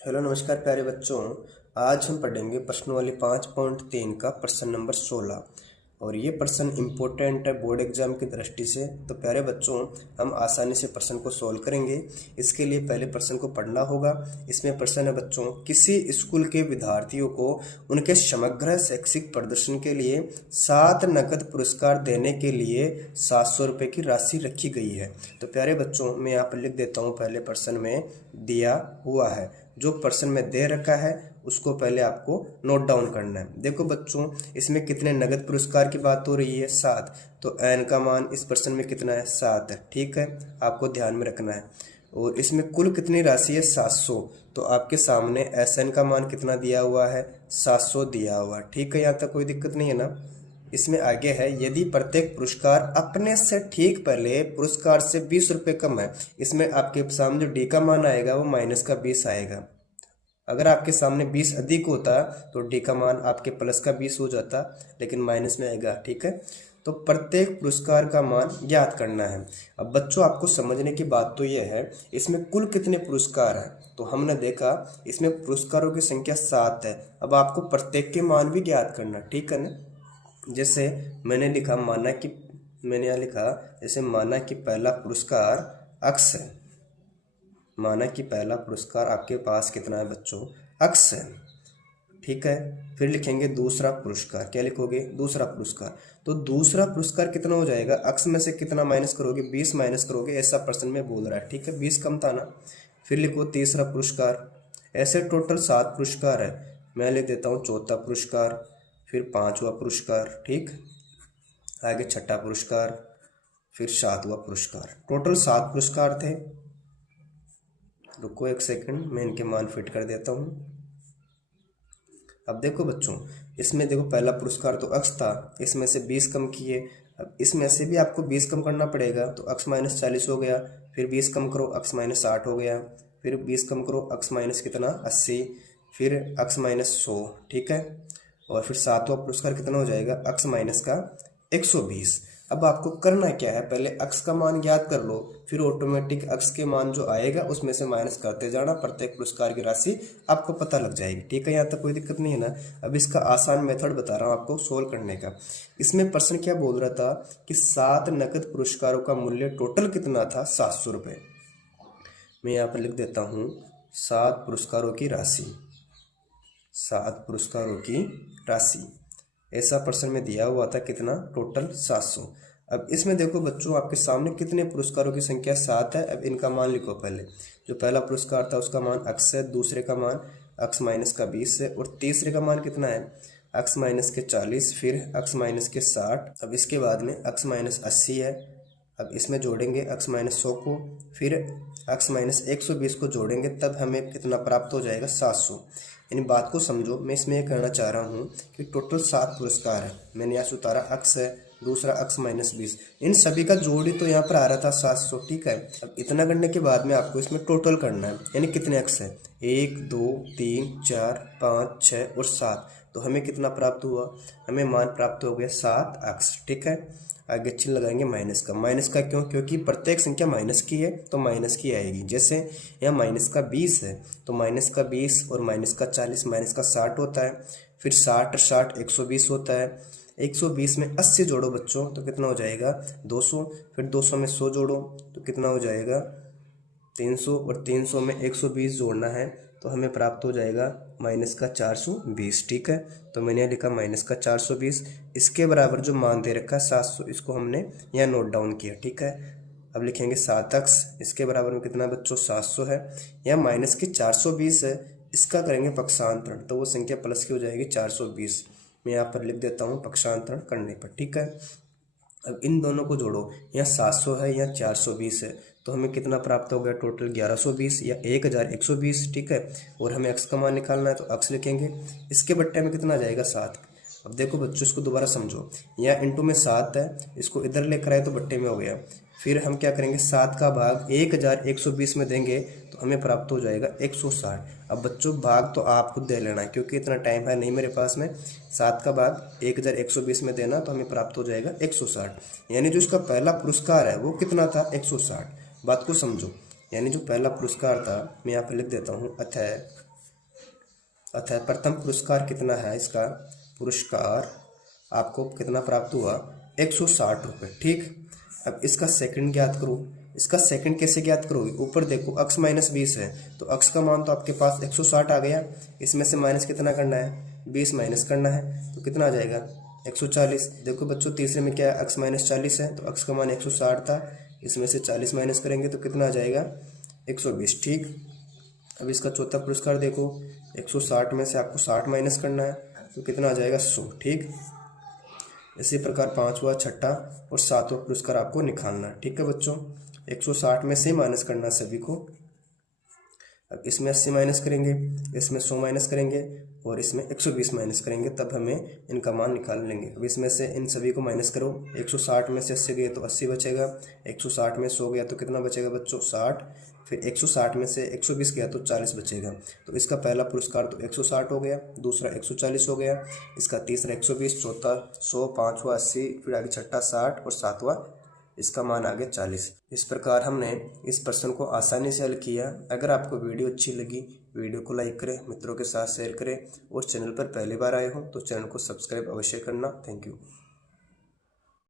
Hello नमस्कार प्यारे बच्चों। आज हम पढ़ेंगे प्रश्नावली 5.3 का प्रश्न नंबर 16 और ये प्रश्न इम्पोर्टेंट है बोर्ड एग्जाम की दृष्टि से। तो प्यारे बच्चों, हम आसानी से प्रश्न को सॉल्व करेंगे। इसके लिए पहले प्रश्न को पढ़ना होगा। इसमें प्रश्न है बच्चों, किसी स्कूल के विद्यार्थियों को उनके समग्र शैक्षिक प्रदर्शन के लिए 7 नकद पुरस्कार देने के लिए 700 रुपये की राशि रखी गई है। तो प्यारे बच्चों, मैं यहाँ पर लिख देता हूँ, पहले प्रश्न में दिया हुआ है। जो प्रश्न में दे रखा है उसको पहले आपको नोट डाउन करना है। देखो बच्चों, इसमें कितने नगद पुरस्कार की बात हो रही है, 7। तो एन का मान इस प्रश्न में कितना है, 7 है। ठीक है, आपको ध्यान में रखना है। और इसमें कुल कितनी राशि है, 700। तो आपके सामने एस एन का मान कितना दिया हुआ है, 700 दिया हुआ है। ठीक है, यहाँ तक कोई दिक्कत नहीं है ना। इसमें आगे है, यदि प्रत्येक पुरस्कार अपने से ठीक पहले पुरस्कार से 20 रुपये कम है। इसमें आपके सामने जो डी का मान आएगा वो माइनस का 20 आएगा। अगर आपके सामने 20 अधिक होता तो डी का मान आपके प्लस का 20 हो जाता, लेकिन माइनस में आएगा। ठीक है, तो प्रत्येक पुरस्कार का मान ज्ञात करना है। अब बच्चों, आपको समझने की बात तो यह है, इसमें कुल कितने पुरस्कार हैं। तो हमने देखा इसमें पुरस्कारों की संख्या 7 है। अब आपको प्रत्येक के मान भी ज्ञात करना। ठीक है ना। जैसे मैंने लिखा, मैंने यहाँ लिखा, जैसे माना कि पहला पुरस्कार अक्स है। माना कि पहला पुरस्कार आपके पास कितना है बच्चों, अक्स है। ठीक है, फिर लिखेंगे दूसरा पुरस्कार। क्या लिखोगे, दूसरा पुरस्कार। तो दूसरा पुरस्कार कितना हो जाएगा, अक्स में से कितना माइनस करोगे, 20 माइनस करोगे, ऐसा प्रश्न में बोल रहा है। ठीक है, 20 कम था ना। फिर लिखो तीसरा पुरस्कार। ऐसे टोटल 7 पुरस्कार है। मैं लिख देता हूँ चौथा पुरस्कार, फिर 5वां पुरस्कार। ठीक, आगे छठा पुरस्कार, फिर 7वां पुरस्कार। टोटल 7 पुरस्कार थे। रुको एक सेकंड, मैं इनके मान फिट कर देता हूँ। अब देखो बच्चों, इसमें देखो पहला पुरस्कार तो अक्स था, इसमें से 20 कम किए। अब इसमें से भी आपको 20 कम करना पड़ेगा। तो अक्स माइनस 40 हो गया, फिर 20 कम करो, अक्स माइनस 60 हो गया, फिर 20 कम करो, अक्स माइनस कितना, 80, फिर अक्स माइनस 100। ठीक है, और फिर 7वां पुरस्कार कितना हो जाएगा, अक्स माइनस का 120। अब आपको करना क्या है, पहले अक्स का मान ज्ञात कर लो, फिर ऑटोमेटिक अक्स के मान जो आएगा उसमें से माइनस करते जाना। प्रत्येक पुरस्कार की राशि आपको पता लग जाएगी। ठीक है, यहाँ तक कोई दिक्कत नहीं है ना। अब इसका आसान मेथड बता रहा हूँ आपको सोल्व करने का। इसमें प्रश्न क्या बोल रहा था कि 7 नकद पुरस्कारों का मूल्य टोटल कितना था, 700 रुपये। मैं यहाँ पर लिख देता हूँ 7 पुरस्कारों की राशि, 7 पुरस्कारों की राशि। ऐसा प्रश्न में दिया हुआ था, कितना, टोटल 700। अब इसमें देखो बच्चों, आपके सामने कितने पुरस्कारों की संख्या 7 है। अब इनका मान लिखो पहले। जो पहला पुरस्कार था उसका मान अक्स है, दूसरे का मान अक्स माइनस का 20 है, और तीसरे का मान कितना है, अक्स माइनस के 40, फिर अक्स माइनस के 60। अब इसके बाद में अक्स माइनस 80 है। अब इसमें जोड़ेंगे अक्स माइनस 100 को, फिर अक्स माइनस 120 को जोड़ेंगे, तब हमें कितना प्राप्त हो जाएगा, 700। यानी बात को समझो, मैं इसमें ये कहना चाह रहा हूँ कि टोटल 7 पुरस्कार है। मैंने यहाँ से उतारा अक्स है, दूसरा अक्स माइनस 20, इन सभी का जोड़ ही तो यहाँ पर आ रहा था 700। ठीक है, अब इतना करने के बाद में आपको इसमें टोटल करना है, यानी कितने अक्स है, 1 2 3 4 5 6 और 7। तो हमें कितना प्राप्त हुआ, हमें मान प्राप्त हो गया 7 अक्स। ठीक है, आगे चिन्ह लगाएंगे माइनस का। माइनस का क्यों, क्योंकि प्रत्येक संख्या माइनस की है तो माइनस की आएगी। जैसे यहाँ माइनस का 20 है तो माइनस का 20 और माइनस का 40 माइनस का 60 होता है, फिर 60 60 120 होता है। 120 में 80 जोड़ो बच्चों तो कितना हो जाएगा, 200, फिर 200 में 100 जोड़ो तो कितना हो जाएगा, 300, और 300 में 120 जोड़ना है तो हमें प्राप्त हो जाएगा माइनस का 420। ठीक है, तो मैंने यहाँ लिखा माइनस का 420। इसके बराबर जो मान दे रखा है 700, इसको हमने यहाँ नोट डाउन किया। ठीक है, अब लिखेंगे 7 अक्स, इसके बराबर में कितना बच्चों, 700 है। यहाँ माइनस की 420 है, इसका करेंगे पक्षांतरण तो वो संख्या प्लस की हो जाएगी 420। मैं यहाँ पर लिख देता हूँ पक्षांतरण करने पर। ठीक है, अब इन दोनों को जोड़ो, यहाँ 700 है, यहाँ 420 है, तो हमें कितना प्राप्त हो गया, टोटल 1120 या 1120। ठीक है, और हमें अक्स का मान निकालना है तो अक्स लिखेंगे, इसके बट्टे में कितना आ जाएगा, 7। अब देखो बच्चों, इसको दोबारा समझो, यहाँ इंटू में 7 है, इसको इधर लेकर आए तो बट्टे में हो गया। फिर हम क्या करेंगे, 7 का भाग 1120 में देंगे तो हमें प्राप्त हो जाएगा 160। अब बच्चों, भाग तो आप खुद दे लेना क्योंकि इतना टाइम है नहीं मेरे पास में। 7 का भाग 1120 में देना तो हमें प्राप्त हो जाएगा 160। यानी जो इसका पहला पुरस्कार है वो कितना था, 160। बात को समझो, यानी जो पहला पुरस्कार था, मैं यहाँ पे लिख देता हूँ, अथः अतः प्रथम पुरस्कार कितना है, इसका पुरस्कार आपको कितना प्राप्त हुआ, 160 रुपये। ठीक, अब इसका सेकंड ज्ञात करो। इसका सेकंड कैसे ज्ञात करोगे, ऊपर देखो अक्स -20 है, तो अक्स का मान तो आपके पास 160 आ गया, इसमें से माइनस कितना करना है, 20 माइनस करना है, तो कितना आ जाएगा 140। देखो बच्चों तीसरे में क्या है, अक्स -40 है, तो अक्स का मान 160 था, इसमें से 40 माइनस करेंगे तो कितना आ जाएगा 120। ठीक, अब इसका चौथा पुरस्कार देखो, 160 में से आपको 60 माइनस करना है, तो कितना आ जाएगा 100। ठीक, इसी प्रकार पांचवा, छठा और सातवां पुरस्कार आपको निकालना है। ठीक है बच्चों, 160 में से माइनस करना सभी को। अब इसमें 80 माइनस करेंगे, इसमें 100 माइनस करेंगे और इसमें 120 माइनस करेंगे, तब हमें इनका मान निकाल लेंगे। अब इसमें से इन सभी को माइनस करो, 160 में से 80 गए तो 80 बचेगा, 160 में 100 गया तो कितना बचेगा बच्चों 60, फिर 160 में से 120 गया तो 40 बचेगा। तो इसका पहला पुरस्कार तो 160 हो गया, दूसरा 140 हो गया, इसका तीसरा 120, चौथा 100, पाँचवा 80, फिर आगे छठा 60 और सातवां इसका मान आ गया 40। इस प्रकार हमने इस प्रश्न को आसानी से हल किया। अगर आपको वीडियो अच्छी लगी, वीडियो को लाइक करें, मित्रों के साथ शेयर करें और चैनल पर पहली बार आए हो तो चैनल को सब्सक्राइब अवश्य करना। Thank you.